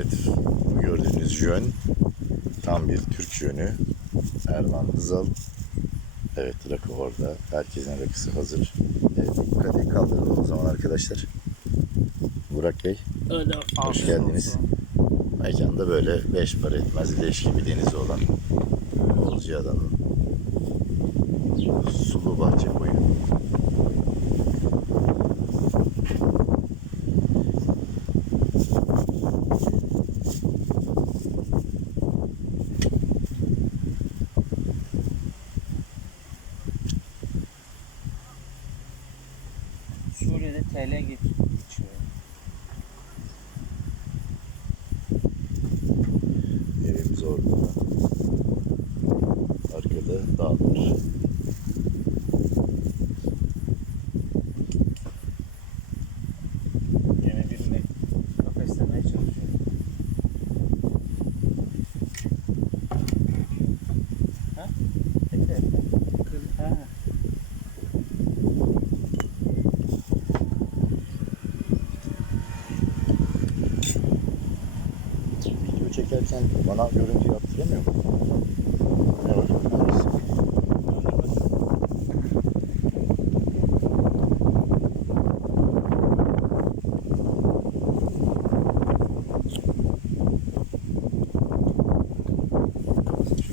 Evet, bu gördüğünüz jön tam bir Türk jönü. Erman Hızal. Evet, rakı orada. Herkesin rakısı hazır. Evet, kadehi kaldıralım o zaman arkadaşlar. Burak Bey, Öyle hoş geldiniz. Mekanda böyle beş para etmez leş gibi denizi olan Bozcaada'nın sulu bahçe Suriye'de TL geç- geçiyor. Evimiz orada. Arkada dağlar. Çekerken bana görüntü yaptıramıyor mu?